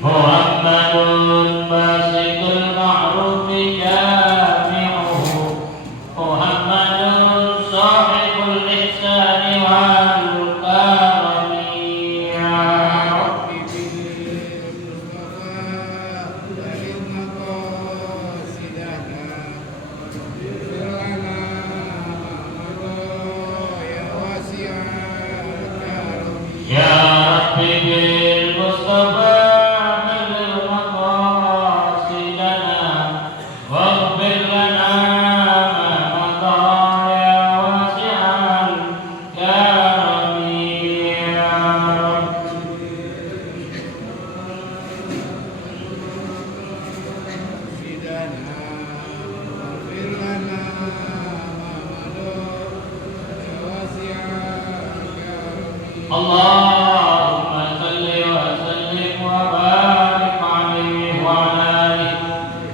Muhammadun basikul ma'rufi jami'uhu Muhammadun sahibul ihsani wal karami ya Rabbi bil Mustafa dalil maqasidana firlana ya wasi'al karami ya Rabbi bil Mustafa Allahumma salli wa sallim wa barik alaihi wa ala alihi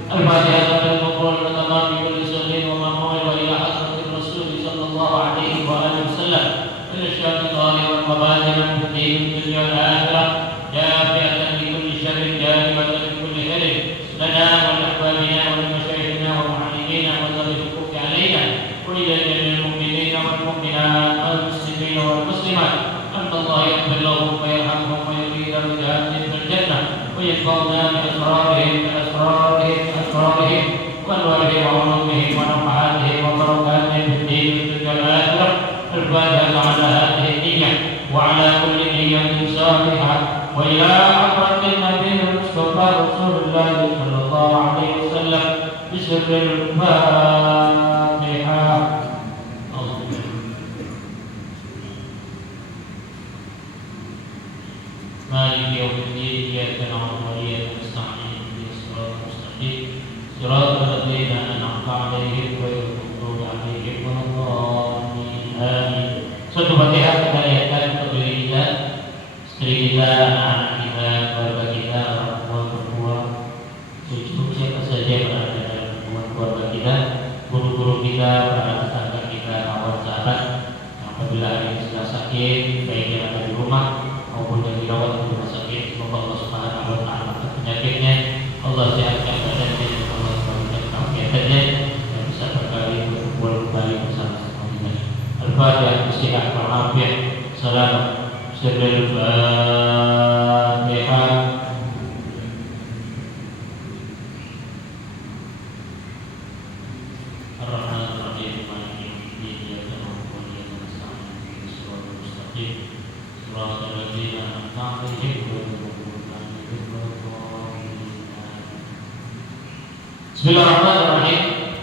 al-Fatihah al-Qur'an al-Tamam bi kulli sirrin wa mamnun wa ila hadratir Rasul sallallahu alaihi wa alihi wasallam ila syarri wa mabadil min dunya wal akhirah jafi'atan bi kulli syarrin jami'atan bi kulli khairin lana wa li ahbabina wa li mashayikhina wa mu'allimina wa dhalil huquq alaina wa ila jami'il mu'minina wal mu'minat wal muslimina wal muslimat الله يغفر لهم ويرحمهم ويزيد درجاتهم في الجنة ويشفعنا بأسرارهم وأنوارهم وعلومهم ونفحاتهم وبركاتهم في الدين والدنيا والآخرة الفاتحة على هذه النية وعلى كل نية صالحة وإلى حضرة النبي المصطفى رسول الله صلى الله عليه وسلم بسر الفاتحة. مالك يوم الدين إياك نعبد وإياك نستعين اهدنا الصراط المستقيم صراط الذين أنعمت عليهم غير المغضوب عليهم ولا الضالين آمين. Suatu Fatihah kita lihatkan untuk diri kita, istri kita, anak kita, keluarga kita, orang tua, mertua, cucu, siapa saja yang berada dalam lingkungan keluarga kita, guru-guru kita, para tetangga kita, kawan sahabat, apabila ada yang sedang sakit, baik yang ada di rumah maupun yang dirawat di rumah sakit, semoga Allah Subhanahu wa taala penyakitnya, Allah sehatkan badannya, Allah selamatkan kegiatannya, dan bisa berkali berkumpul kembali bersama-sama kita. Al-Fatihah, Bismillah, Al-Fatihah, Salam, Sirrul Fatihah. Ar-Rahman-Ar-Rahim, Maliki Yawmiddin, Iyyaka na'budu wa iyyaka nasta'in, ihdinas siratal mustaqim. Bismillahirrahmanirrahim.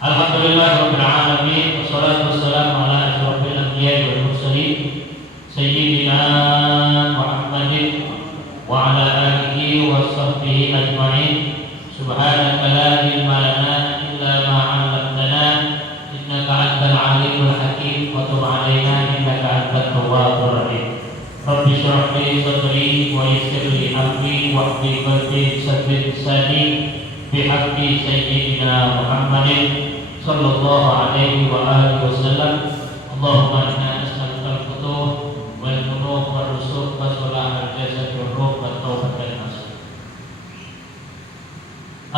Alhamdulillahirabbil alamin wassalatu wassalamu ala asyrofil anbiya'i wal mursalin sayyidina Muhammadin wa ala alihi wa sahbihi ajma'in. Subhanaka la ilma lana illa ma 'allamtana innaka antal alimul hakim wa tub 'alaina innaka antat tawwabur rahim. Rabbi shrah li sadri wa yassir li amri wahdil 'uqdatam min lisani bihaqqi sayyidina Muhammadin sallallahu alaihi wa alihi wasallam. Allahumma inna nas'aluka al-futuh wal munuh wal rusuk wa salah al-jasad wal ruh wa taubat al-nasuh.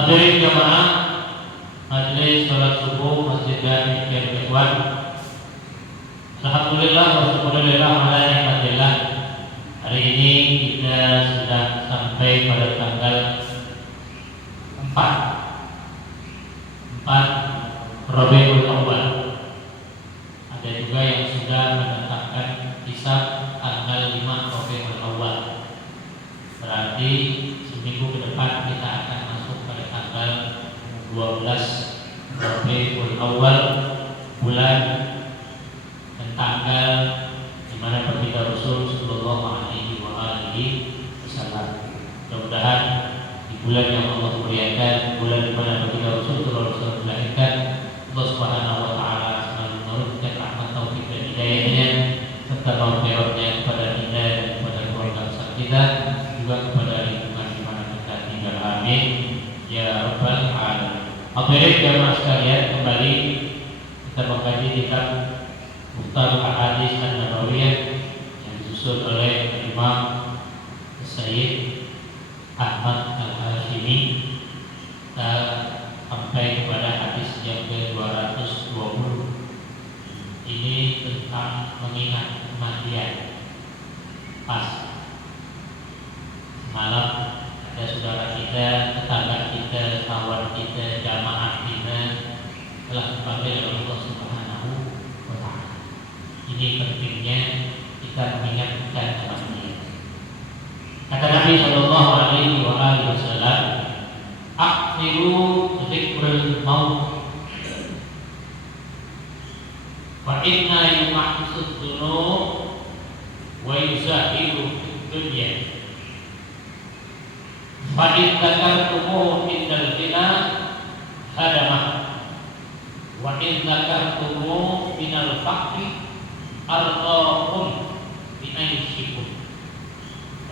Hadirin jamaah majelis salat subuh Masjid Jami' Ikhwan. Alhamdulillah wa syukurillah ala nikmatillah. Hari ini kita sudah sampai pada tanggal 4 Rabiul Awal. Ada juga yang sudah menetapkan hisab tanggal 5 Rabiul Awal. Berarti seminggu ke depan kita akan masuk pada tanggal 12 Rabiul Awal, bulan dan tanggal di mana baginda Rasul sallallahu alaihi wasallam. Mudah-mudahan di bulan yang Allah muliakan, bulan di mana baginda Rasul sallallahu alaihi wasallam dilahirkan, Allah Subhanahu wa taala selalu menurunkan rahmat taufik dan hidayahnya serta maghfirahnya kepada kita dan kepada keluarga besar kita, juga kepada lingkungan di mana kita tinggal. Amin ya rabbal alamin. Hadirin jamaah sekalian, kita mengkaji kitab Mukhtar Ahadits An-Nabawiyah yang disusun oleh Imam Sayyid Ahmad Al-Hashimi. Kita sampai kepada hadis yang ke-220. Ini tentang mengingat kematian. Pas malam ada saudara kita, tetangga kita, kawan kita, jamaah kita telah dipanggil oleh Allah Subhanahu wa Ta'ala. Ini pentingnya kita mengingatkan kematian. Kata Nabi Shallallahu Alaihi Wasallam, "Akhsiru dzikrul maut, wa inna yumahisud dzunub wa yusahidu fid dunya. Fa in dzakartumuhu indal ghina hadamah, wa in dzakartumuhu minal faqri arqakum bi aysyikum."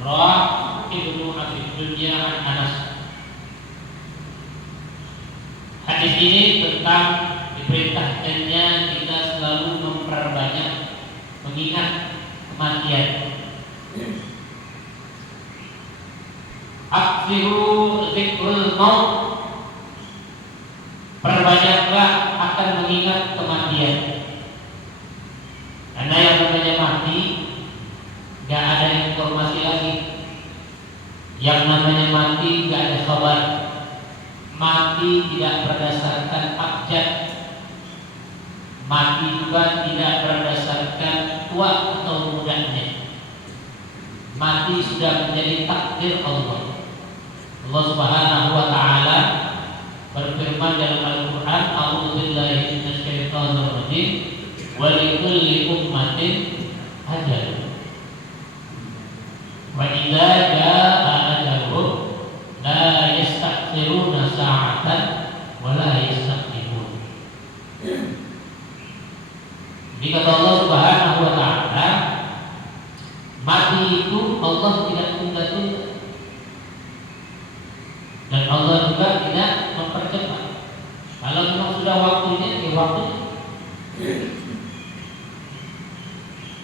Rawah Ibnu Abi Dunya an Anas. Hadis ini tentang diperintahkannya kita selalu memperbanyak mengingat kematian. Aksiru dzikrul maut, perbanyaklah akan mengingat kematian. Karena yang namanya mati gak ada informasi lagi. Yang namanya mati gak ada kabar. Mati tidak berdasarkan abjad. Mati juga tidak berdasarkan tua atau mudanya. Mati sudah menjadi takdir Allah. Allah Subhanahu wa Ta'ala berfirman dalam Al-Quran, "A'udzu billahi minasyaitonir rajim, wa likulli ummatin ajal. Wa idza jaa ajaluhum la yastakhiruna sa'atan wa la yastaqdimun." Jadi kata Allah Subhanahu wa Ta'ala, mati itu Allah tidak tunda-tunda, dan Allah juga tidak mempercepat. Kalau memang sudah waktunya, ya waktunya.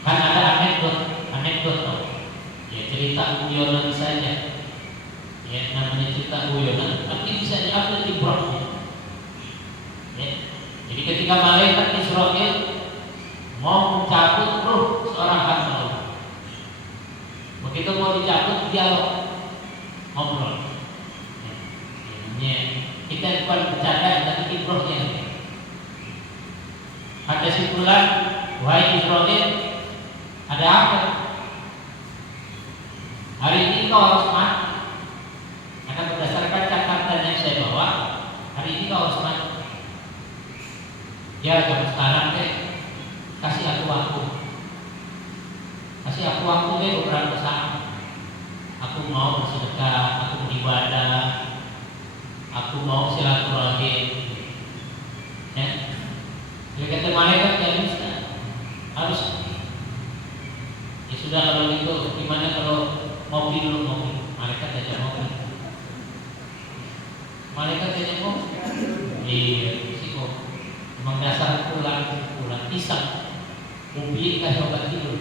Kan ada anekdot, ya cerita guyonan saja. Ya namanya cerita guyonan, tapi bisa diambil ibrahnya. Ya. Jadi ketika malaikat Israel mau mencabut ruh seorang hamba Allah, begitu mau dicabut, dialog, ngobrol. Kita bukan bercanda, tapi ibrahnya. Ada simpulan, wahai Israel, ada apa? Hari ini kau harus mati. Karena berdasarkan catatan yang saya bawa, hari ini kau harus mati. Ya, jam sekarang deh, kasih aku waktu. Kasih aku waktu deh beberapa saat. Aku mau bersedekah, aku beribadah, aku mau silaturahim. Ya, jadi kata malaikat ya bisa, harus. Ya sudah kalau gitu, gimana kalau ngopi dulu ngopi? Malaikat aja ngopi. Malaikat aja ngopi. Iya, sih kok. Memang dasar pulang pisang. Ngopi kasih obat tidur.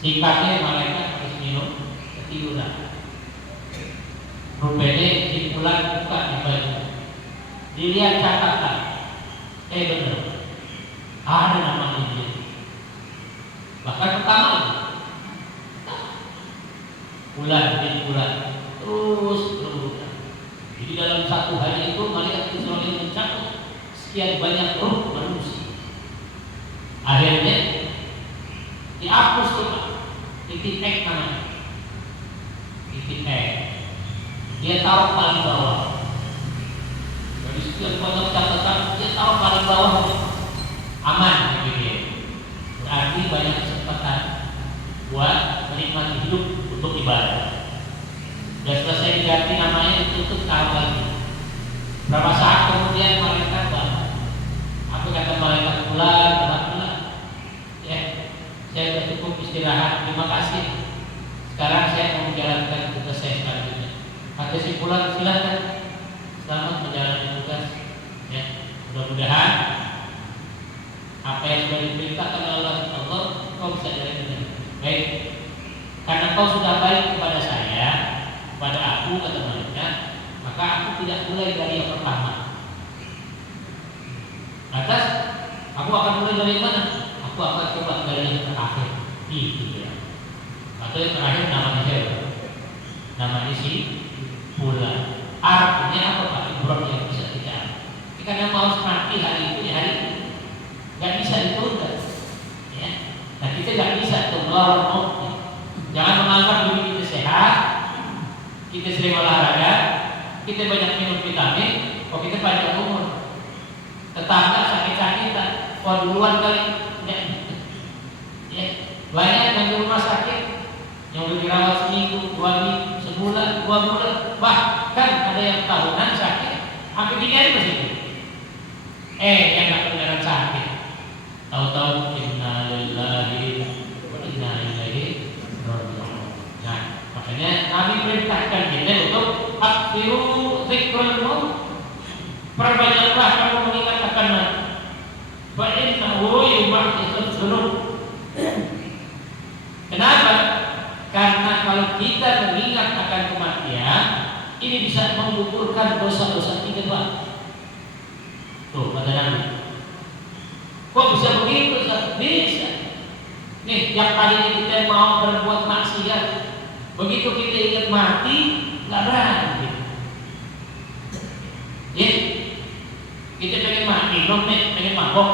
Singkatnya malaikat harus minum ketiduran. Rupanya simpulan buka di baju. Dilihat catatan, benar, ada nama dia. Bahkan pertama bulan demi bulan terus. Jadi dalam satu hari itu malaikat Israel mencakup sekian banyak ruh manusia. Akhirnya dihapus tuh, titik X namanya, titik X. Dia taruh paling bawah. Dari sekian banyak catatan, dia taruh paling bawah, aman gitu. Berarti banyak kesempatan buat menikmati hidup untuk ibadah. Sudah selesai diganti namanya, ditutup, taruh lagi. Berapa saat kemudian malaikat bangun. Apa kata malaikat? Bulan. Ya, saya sudah cukup istirahat. Terima kasih. Sekarang saya mau menjalankan tugas saya selanjutnya. Ada simpulan, silakan. Selamat menjalani tugas. Ya. Mudah-mudahan apa yang sudah diperintahkan oleh Allah kau bisa jalankan. Baik, karena kau sudah baik kepada saya, kepada aku, kata malaikat, maka aku tidak mulai dari yang pertama. Atas, aku akan mulai dari mana? Aku akan coba dari yang terakhir. Itu ya. Atau yang terakhir namanya siapa? Namanya si bulan. Artinya apa Pak? Ibrahim yang bisa kita. Karena mau mati hari itu ya hari itu. Gak bisa ditunda, ya. Nah kita gak bisa tuh melawan maut. Jangan menganggap diri kita sehat, kita sering olahraga, kita banyak minum vitamin, kok kita panjang umur. Tetangga sakit-sakitan, kok duluan kali, ya. Banyak yang di rumah sakit, yang udah dirawat seminggu, 2 minggu, sebulan, 2 bulan, bahkan ada yang tahunan sakit, hampir 3 hari masih. Yang gak beneran sakit. Tahu-tahu inna lillahi wa inna ilaihi raji'un. Nah, makanya Nabi perintahkan kita untuk akhiru zikrul maut. Perbanyaklah kamu mengingat akan mati. Fa innahu yumahditsul dzunub. Kenapa? Karena kalau kita mengingat akan kematian, ini bisa menggugurkan dosa-dosa kita, Pak. Tuh, kata Nabi. Kok bisa begitu? Bisa. Nih, yang tadi kita mau berbuat maksiat, begitu kita ingat mati, nggak berani. Ya, kita pengen mati, pengen mabok,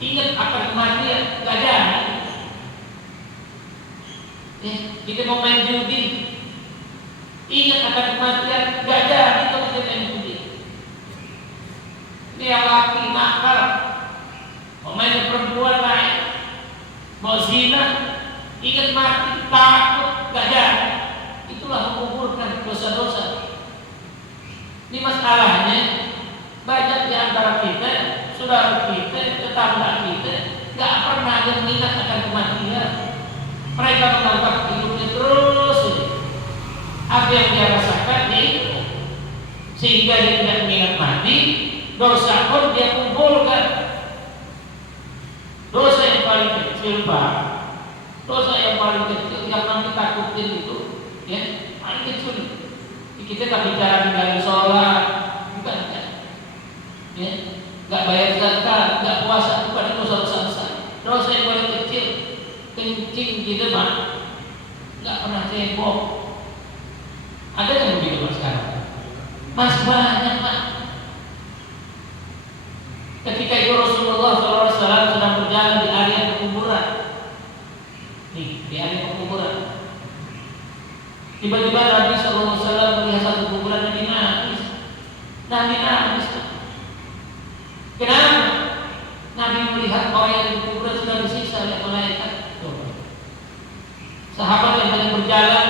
ingat akan kematian, nggak jadi. Ya, kita mau main judi, ingat akan kematian, nggak jadi kalau kita main judi. Ini yang laki nakal. Main perempuan lain, mau zina, ingat mati, takut, gak jadi. Itulah menguburkan dosa-dosa. Ini masalahnya banyak di antara kita, saudara kita, tetangga kita, gak pernah ada mengingat akan kematian. Mereka menganggap hidupnya terus. Apa yang dia rasakan itu, sehingga dia tidak mengingat mati, dosa pun dia kumpulkan. Dosa yang paling kecil, Pak. Dosa yang paling kecil yang nanti takutin itu, ya, paling kecil. Kita tak bicara tinggal sholat, bukan kan? Ya, nggak bayar zakat, nggak puasa, bukan itu dosa-dosa besar. Dosa yang paling kecil, kencing gitu, Pak. Nggak pernah cebok. Ada yang begitu Mas sekarang? Mas banyak, Pak. Ketika itu Rasulullah SAW sedang berjalan di area pekuburan. Nih, di area pekuburan. Tiba-tiba Nabi SAW melihat satu kuburan yang dinangis. Nabi nangis. Kenapa? Nabi melihat orang yang di kuburan sudah disiksa oleh malaikat. Sahabat yang sedang berjalan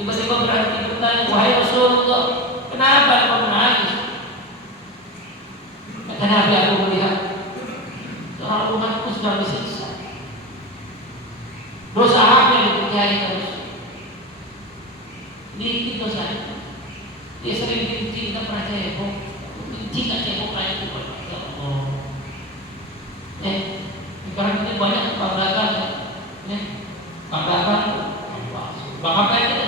tiba-tiba berhenti bertanya, wahai Rasulullah, kenapa engkau menangis? Kata Nabi, aku melihat seorang umatku sedang disiksa. Dosa apa yang dipercayai terus? Dikit dosa itu. Dia sering kencing, tak pernah cebok. Kencing tak cebok kayak itu. Ya Allah. Sekarang ini banyak tabrakan, ya. Tabrakan, apa itu?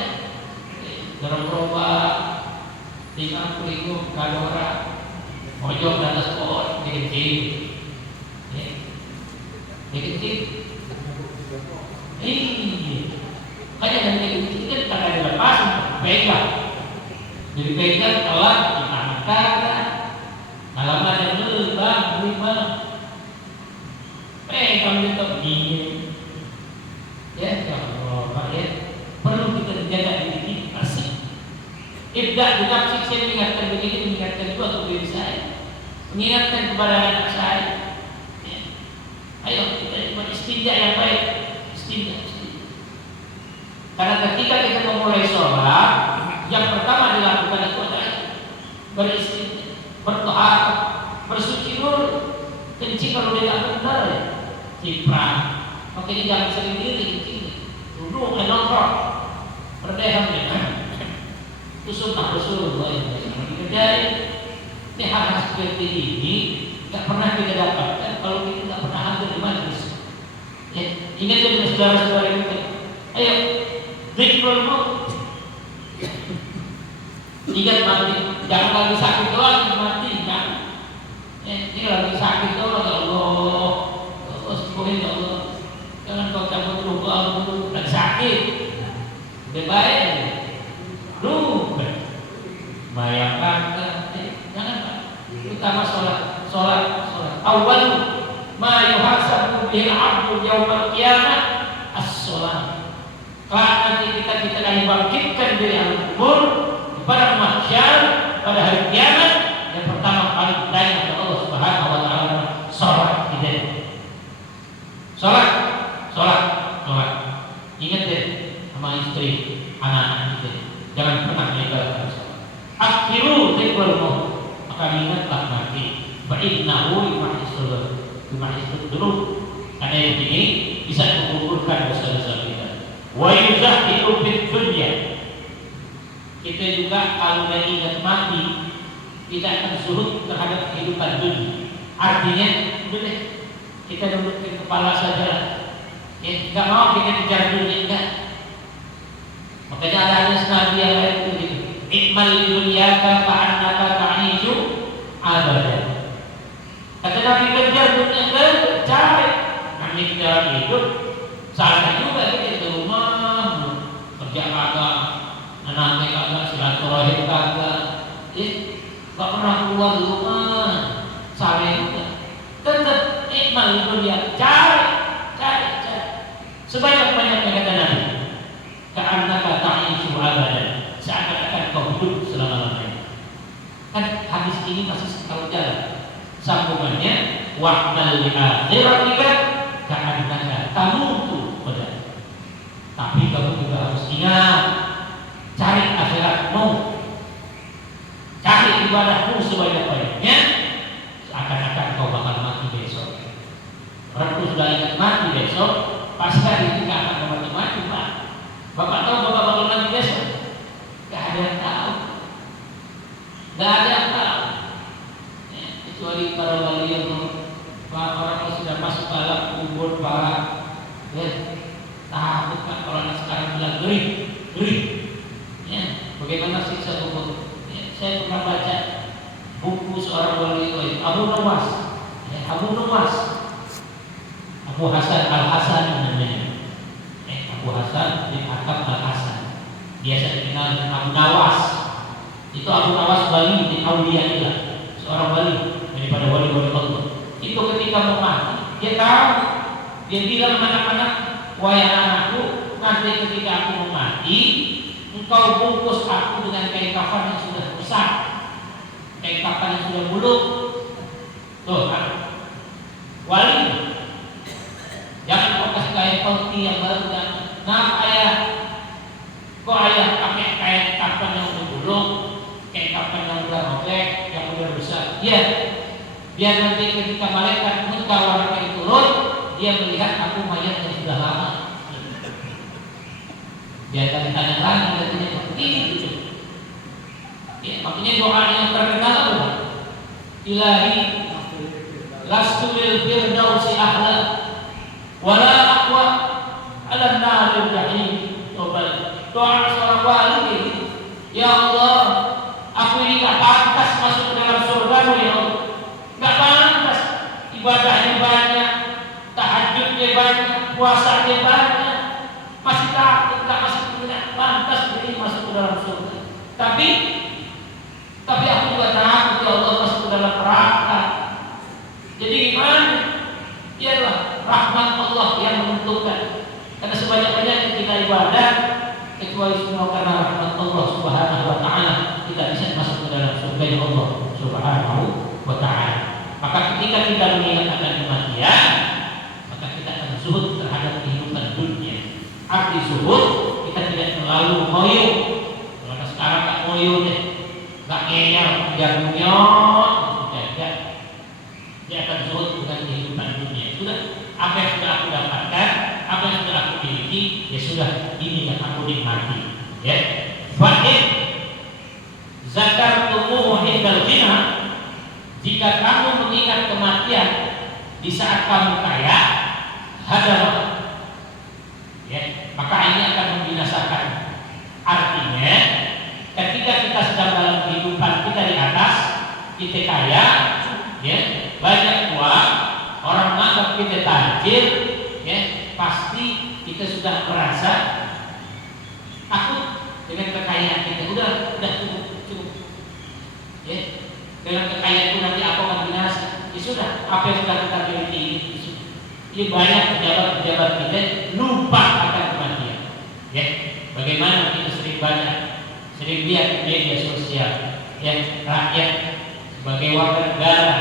Gerobak, tinggal kulingku, kadora. Mojok di atas pohon, dikencing, dikencing. Banyak yang dikencing kan karena dilepas, pegang. Jadi pegang, telat, diangkat, halaman yang lebah, lima, pegang itu begini. Ya Allah, Pak ya, perlu kita jaga diri kita asik. Ibda dengan siksa mengingatkan begini, mengingatkan itu untuk diri saya. Mengingatkan kepada anak saya, ya. Ayo kita beristinja yang baik, istinja. Karena ketika kita memulai sholat, yang pertama dilakukan itu adalah beristinja, bertohat, bersuci dulu. Kencing kalau dia tidak benar, ya, ciprang. Makanya jangan sendiri kencing, duduk nongkrong, berdeham ya. Itu sunnah Rasulullah yang dikerjain. Ini hal seperti ini nggak pernah kita dapatkan kalau kita nggak pernah hadir di majlis. Ya, ingat ya saudara-saudara kita. Ayo, zikrul maut. Ingat mati, jangan lagi sakit doang mati, kan? Ini lagi sakit doang, ya Allah, sembuhin ya Allah. Jangan kau cabut luka dulu, lagi sakit, udah baik, lu, bayangkan, jangan pak, utama sholat. Awal ma yuhasabu bihil abdu yaumal qiyamah as-sholat. Kelak nanti kita akan dibangkitkan dari alam kubur pada mahsyar pada hari kiamat, yang pertama kali ditanya oleh Allah Subhanahu wa taala salat kita. Salat. Ingat deh sama istri, anak-anak kita. Jangan pernah meninggalkan salat. Akhiru zikrul maut. Maka ingatlah mati. Fa innahu yumahisul dulu. Karena yang ini bisa mengukurkan dosa-dosa kita. Wa yuzahidu fid dunya. Kita juga kalau udah ingat mati, tidak akan surut terhadap kehidupan dunia. Artinya, udah deh, kita duduk ke kepala saja. Ya, nggak mau kita kejar dunia, enggak. Makanya ada hadis Nabi yang lain itu, ikmal dunyaka ka'annaka ta'ishu abadan. Kata Nabi, kejar dunia, cari. Nanti kita hidup, saatnya juga kita di rumah, kerja kagak. Anaknya kagak, silaturahim kagak, gak pernah keluar di rumah, sare juga. Tetap ikmal dunia, cari. Sebanyak-banyaknya kata Nabi, ka'annaka ta'ishu abadan, seakan-akan kau hidup selama-lamanya. Kan hadis ini masih sekali jalan. Sambungannya, wa'mal li akhiratika ka'annaka tamutu badan. Tapi kamu juga harus ingat, cari akhiratmu, cari ibadahmu sebanyak-banyaknya, seakan-akan kau bakal mati besok. Orang itu sudah ingat mati besok, pasti hari itu gak akan mati-mati, Pak. Bapak tahu bapak bakal mati besok? Gak ada yang tahu. Ya, kecuali para wali yang orang yang sudah masuk ke alam kubur, para takut kan kalau anak sekarang bilang geri. Ya, bagaimana siksa kubur? Ya, saya pernah baca buku seorang wali Abu Nuwas, Abu Hasan Al-Hasan namanya. Abu Hasan bin Hakam Al-Hasan, biasa dikenal dengan Abu Nawas. Itu Abu Nawas wali bin Auliyaillah, seorang wali daripada wali-wali Allah. Itu ketika mau mati, dia tahu, dia bilang anak-anak, wahai anakku, nanti ketika aku mau mati, engkau bungkus aku dengan kain kafan yang sudah rusak, kain kafan yang sudah buluk. Tuh kan, wali. Jangan kau kasih kain putih yang baru dan ayah, kok ayah pakai kain kafan yang udah buluk, kain kafan yang udah robek, yang udah rusak. Iya, biar nanti ketika malaikat munkar orang yang turun, dia melihat aku mayat yang sudah lama. Biar tanya lagi, katanya seperti itu. Ya, makanya doa yang terkenal apa? Ilahi, lastu bil firdausi ahla, wala aqwa ala naril jahim. Doa seorang wali ini, ya Allah, aku ini tak pantas masuk ke dalam surga-Mu ya Allah. Tak pantas, ibadahnya banyak, tahajudnya banyak, puasanya banyak, masih takut, masih tidak pantas ini masuk ke dalam surga. Tapi aku juga takut ya Allah masuk ke dalam neraka. Jadi gimana? Ialah rahmat Allah yang menentukan. Karena sebanyak-banyaknya kita ibadah, kecuali semua karena rahmat Allah Subhanahu wa taala, kita bisa masuk ke dalam surga Allah Subhanahu wa taala. Maka ketika kita mengingat akan kematian, maka kita akan zuhud terhadap kehidupan dunia. Arti zuhud, kita tidak terlalu ngoyo. Kalau sekarang tak ngoyo deh, tak ngeyel, kejar dunyot, tidak. Dia akan zuhud dengan kehidupan dunia. Sudah, apa yang sudah aku dapatkan, apa yang sudah aku miliki, ya sudah, ini yang aku nikmati. Ya, fa'in zakar tumuhu hindal jina. Jika kamu mengingat kematian di saat kamu kaya, hadar, ya, maka ini akan membinasakan. Artinya, ketika kita sedang dalam kehidupan kita di atas, kita kaya, ya, banyak uang, orang menganggap kita tajir, ya, pasti kita sudah merasa takut dengan kekayaan kita. Udah cukup, ya. Dengan kekayaan itu nanti apa akan binasa? Ya sudah, apa yang sudah kita miliki ini banyak pejabat-pejabat kita lupa akan kematian. Ya, bagaimana kita sering lihat di media sosial, ya, rakyat sebagai warga negara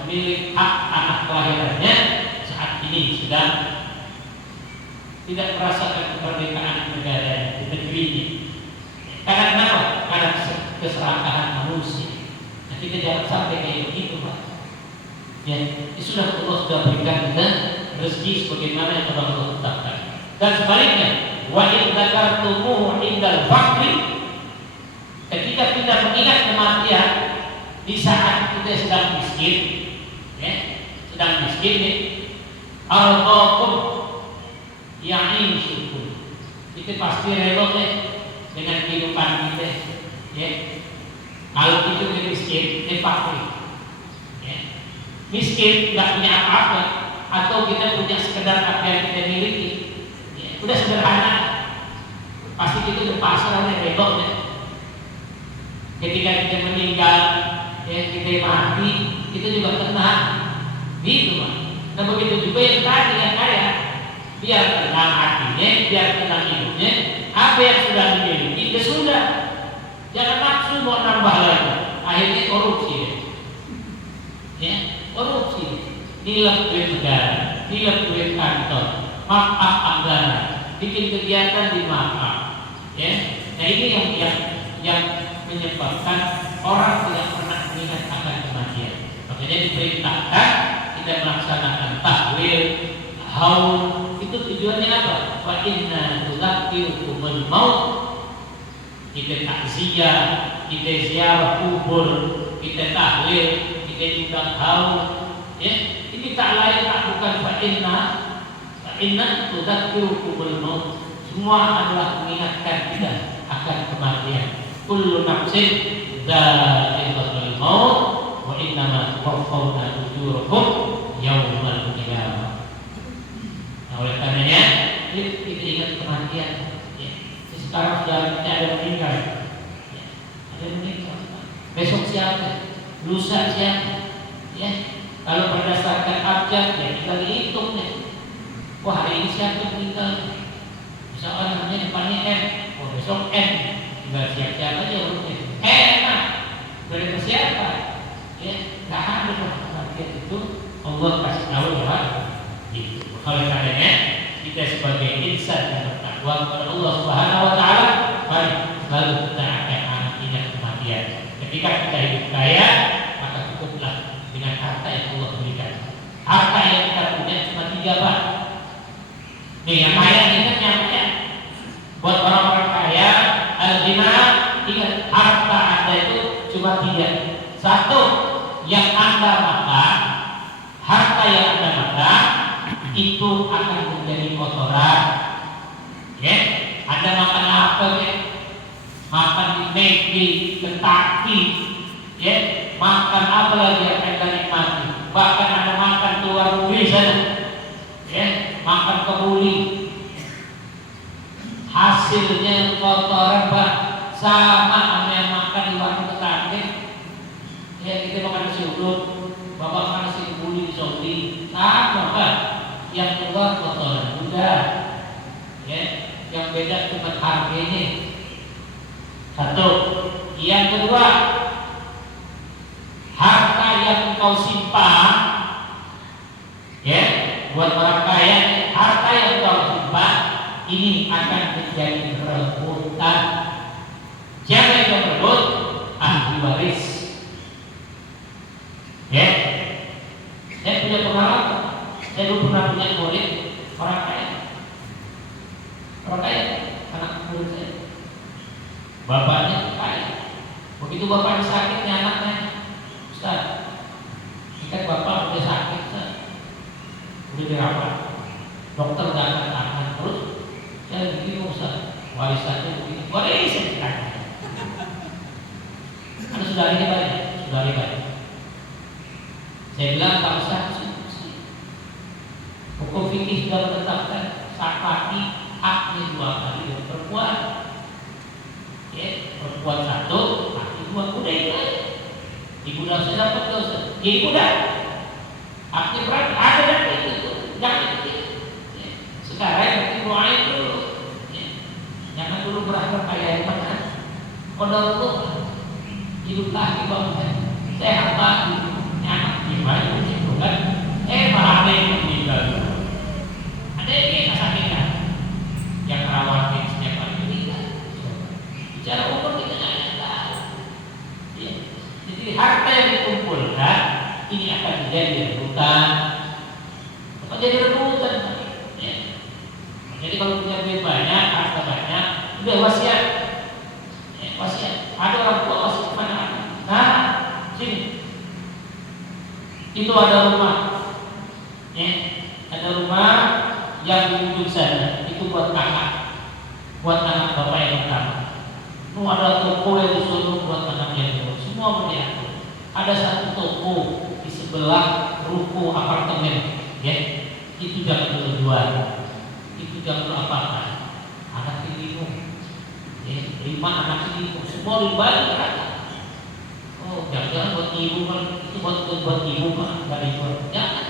memilih hak anak kelahirannya saat ini sedang tidak merasakan kemerdekaan negara di negeri ini. Karena kenapa? Karena keserakahan manusia. Kita jangan sampai kayak begitu, Pak. Ya, sudah Allah sudah berikan kita rezeki sebagaimana yang telah Allah tetapkan. Dan sebaliknya, wa in dzakartumuhu indal faqri, ketika kita mengingat kematian di saat kita sedang miskin, ya, sedang miskin, ya, arqakum ya'ishukum. Kita pasti rela dengan kehidupan kita, ya. Kalau itu miskin, fakir, ya. Miskin nggak punya apa-apa, atau kita punya sekedar apa yang kita miliki, ya. Udah sederhana, pasti kita berpasrah oleh reboknya. Ketika kita meninggal, ya, kita mati, kita juga tenang, gitu, Pak. Dan begitu juga yang tadi yang kaya, biar tenang hatinya, biar tenang hidupnya, apa yang sudah dimiliki, ya sudah. Jangan nafsu mau nambah lagi, akhirnya korupsi, ya, korupsi, nilai duit negara, nilai duit kantor, maaf anggaran, bikin kegiatan di maaf, ya. Nah ini yang menyebabkan orang tidak pernah mengingat akan kematian. Makanya diperintahkan kita melaksanakan tahlil, haul. Itu tujuannya apa? Wa inna tudzakirukumul maut. Kita takziah, kita ziarah kubur, kita tahlil, kita juga haul, ya. Ini tak lain tak bukan fa inna tudzakirukumul maut. Semua adalah mengingatkan kita akan kematian. Kullu nafsin dha'iqatul maut wa innama tuwaffawna ujurakum yaumal qiyamah. Nah, oleh karenanya kita ingat kematian. Sekarang sudah tidak ada meninggal, ya, ada meninggal. Besok siapa? Lusa siapa? Ya, kalau berdasarkan abjad, ya kita hitung deh. Wah, hari ini siapa meninggal? Misalkan namanya depannya M, oh besok M. Tinggal siap-siap aja urutnya. Enak, dari siapa? Ya, nggak ada kematian itu. Allah kasih tahu ya, gitu. Oleh karenanya kita sebagai insan yang bertakwa kepada Allah Subhanahu wa taala, mari selalu kita akan ingat kematian. Ketika kita hidup kaya, maka cukuplah dengan harta yang Allah berikan. Harta yang kita punya cuma 3, Pak. Nih yang kaya ingatnya apa ya? Buat orang-orang kaya, al-ghina, ingat harta Anda itu cuma 3. 1, yang Anda makan, harta yang Anda makan itu akan menjadi kotoran. Ya, Anda makan apa ya? Makan di McD, Kentucky, ya, makan apa lagi yang Anda nikmati? Bahkan Anda makan ke luar negeri sana, ya, makan kebuli, hasilnya kotoran, Pak. Sama Anda yang makan di warung tetangga, ya, kita makan nasi uduk, Bapak makan nasi kebuli di Saudi, sama, Pak. Yang keluar kotoran udah, ya, yang beda cuma harganya. 1. Yang kedua, harta yang engkau simpan, ya, buat orang kaya, harta yang engkau simpan ini akan menjadi rebutan. Siapa yang berebut? Ahli waris. Ya, saya punya pengalaman. Saya dulu pernah punya murid orang kaya, anak murid saya. Bapaknya kaya. Begitu bapaknya sakitnya anaknya, Ustaz, dirawat. Dokter nggak akan tahan terus. Saya bingung Ustaz, warisannya begini, warisan ditanya. Ada saudaranya banyak, saudari banyak. Saya bilang tak usah diskusi. Hukum fikih sudah menetapkan saat mati haknya 2 kali dari perempuan. Ya, perempuan 1, mati 2, udah itu aja. Ibu dah saya dapat dosa. Ya ibu dah. Haknya berapa? Ada dan itu. Jangan itu. Ya. Sekarang nanti doain dulu. Ya. Jangan dulu berharap kayak mana. Kodok itu hidup lagi bang. Sehat lagi. Nyaman gimana itu kan? Malah ada yang meninggal. Ada yang kesakitan. Yang rawatin setiap hari meninggal. Bicara umur kita nggak tahu. Ya. Jadi harta yang dikumpulkan ini akan menjadi rebutan. Apa jadi rebutan? Ya. Jadi kalau punya duit banyak, harta banyak, udah wasiat. Ya, wasiat. Ada orang tua wasiat kepada anak. Nah, sini. Itu ada rumah. Ya, ada rumah yang di ujung sana. Itu buat kakak, buat anak bapak yang pertama. Ada toko yang disuruh buat anak yang kedua. Semua berdiatur. Ada satu toko di sebelah ruko apartemen, ya. Itu jangan jual, itu jangan apa-apa. Anak bingung, ya. 5 anak bingung, semua dibalik rata. Oh, jangan buat ibu kan, itu buat ibu kan, nggak dijual. Jangan,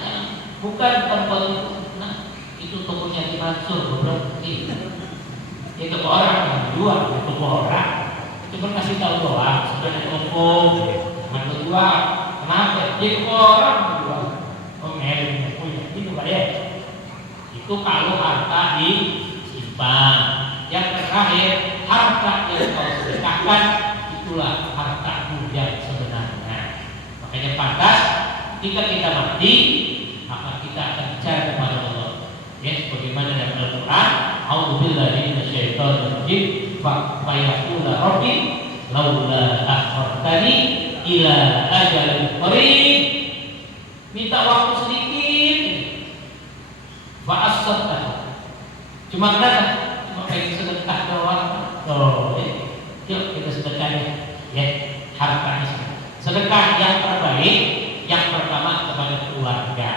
bukan buat ibu. Nah, itu tokonya di Mansur, beberapa. Ya toko orang yang jual, toko orang. Cuma kasih tahu doang, sebenarnya toko. Yang kedua, kenapa? Dia toko orang jual. Oh, merek punya, itu Pak ya. Itu kalau harta disimpan. Yang terakhir, harta yang kau sedekahkan, itulah hartamu yang sebenarnya. Makanya pantas ketika kita mati, maka kita akan bicara kepada Allah. Ya, sebagaimana dalam Al-Quran, A'udzubillahi minasyaitonir rajim, fa yaqulu rabbi laula akhartani ila ajalin qarib. Minta waktu sedikit. Fa as-saddaq. Cuma pengen sedekah doang. Oh, yuk kita sedekahnya. Ya, hartanya sedekah yang terbaik, yang pertama kepada keluarga.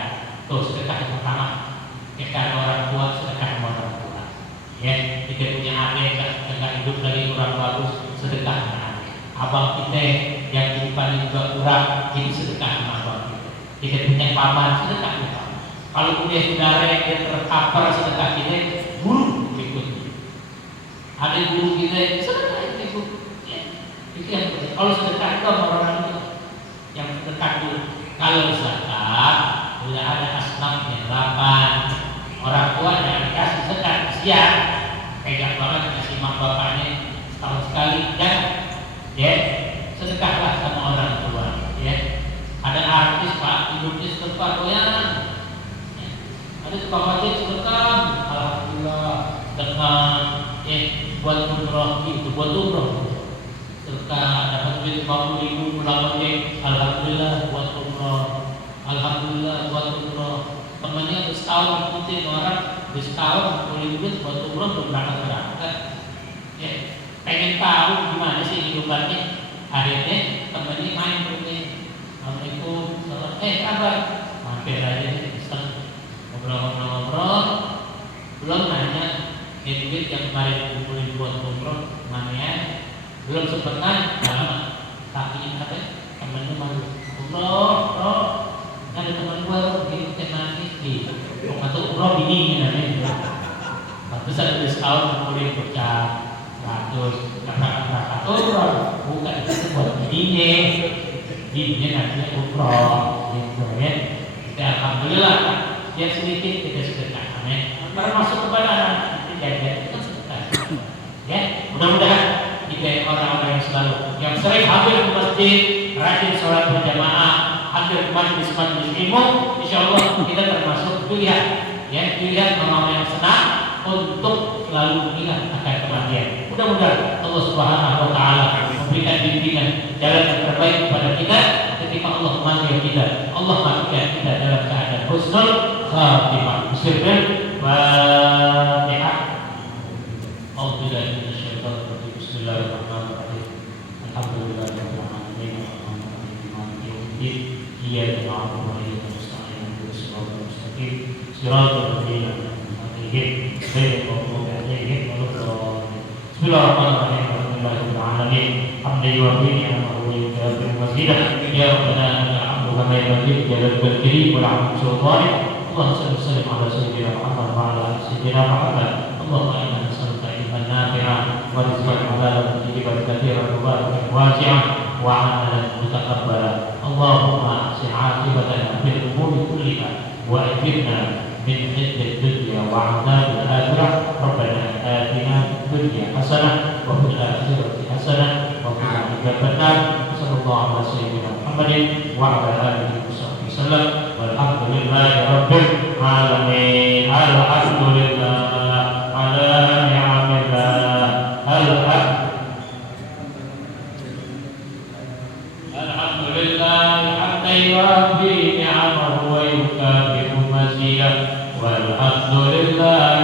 Tuh sedekah yang pertama. Kepada orang tua, sedekah kepada orang tua. Ya, kita punya adik yang hidup lagi kurang bagus, sedekah dengan adik. Abang kita yang kehidupannya juga kurang, jadi sedekah sama abang kita. Kita punya paman, sedekah dengan paman. Kalau punya saudara yang terkapar, sedekah kita, guru ikut. Ada guru kita, sedekah ikut. Ya, itu yang penting. Kalau sedekah itu orang-orang itu yang sedekah dulu. Kalau zakat, sudah ada asnafnya 8. Orang tua yang dikasih sedekah siang, pegang banget kasih mak bapaknya setahun sekali, jangan. Ya, sedekahlah sama orang tua. Ya, ada artis Pak hidupnya sedekah goyang. Ya. Ada tukang ojek sedekah, alhamdulillah dengan buat umroh itu, buat umroh. Sedekah dapat duit 50.000 pulang ojek, alhamdulillah buat umroh, alhamdulillah buat umroh. Temannya setahun ikutin orang, setahun boleh duit buat umroh belum berangkat. Ya, pengen tahu gimana sih hidupannya. Akhirnya temannya main begini, assalamualaikum, kabar, mampir aja ngobrol-ngobrol, belum nanya duit yang kemarin dikumpulin buat umroh mana ya, belum sempet nanya, tapi apa temannya malu, umroh, ada teman gua begini nangis di atau umroh ini namanya. Terus ada diskon boleh bocah 100 kata umroh bukan itu buat ini nantinya umroh gitu ya. Kita alhamdulillah ya sedikit kita sedekah, amin. Termasuk kepada anak jajan itu sedekah. Ya, mudah-mudahan kita orang-orang yang selalu yang sering hadir ke masjid, rajin sholat berjamaah, hadir majelis-majelis ilmu, insyaallah kita termasuk pilihan, ya pilihan orang yang senang untuk selalu mengingat akan kematian. Mudah-mudahan Allah Subhanahu wa taala memberikan bimbingan jalan yang terbaik kepada kita ketika Allah memanggil kita. Allah matikan kita dalam keadaan husnul khatimah. Bismillahirrahmanirrahim. A'udzubillahi minasyaitonir rajim. Bismillahirrahmanirrahim. Alhamdulillahirabbil alamin. Arrahmanirrahim. Maliki yaumiddin. Iyyaka na'budu wa iyyaka nasta'in. Ihdinas siratal mustaqim. Siratal ladzina an'amta 'alaihim ghairil maghdubi 'alaihim waladdallin. Bismillahirrahmanirrahim. Alhamdulillahirabbil alamin. Hamdan yuwaffi ni'amahu wa yukafi mazidah. Ya Rabbana lakal hamdu kama yanbaghi li jalalihi kirim wa 'azimi sultanih. Allahumma shalli wa sallim ala sayyidina Muhammad wa ala ali sayyidina Muhammad. Allahumma inna nas'aluka ilman nafi'an wa rizqan halalan tayyiban katsiran mubarakan wasi'an wa 'amalan mutaqabbalan. Allahumma ahsin 'aqibatana fil umuri kulliha wa ajirna min khizyi dunya wa 'adzabil akhirah. Rabbana atina fid dunya hasanah wa fil akhirati hasanah wa qina adzabannar. Sallallahu ala sayyidina Muhammadin wa ala alihi washabbihi wasallam. Walhamdulillahi rabbil alamin. Alhamdulillah ala ni'amillah. Alhamdulillah hamdan yuwaffi ni'amahu wa yukafi mazidah. Walhamdulillah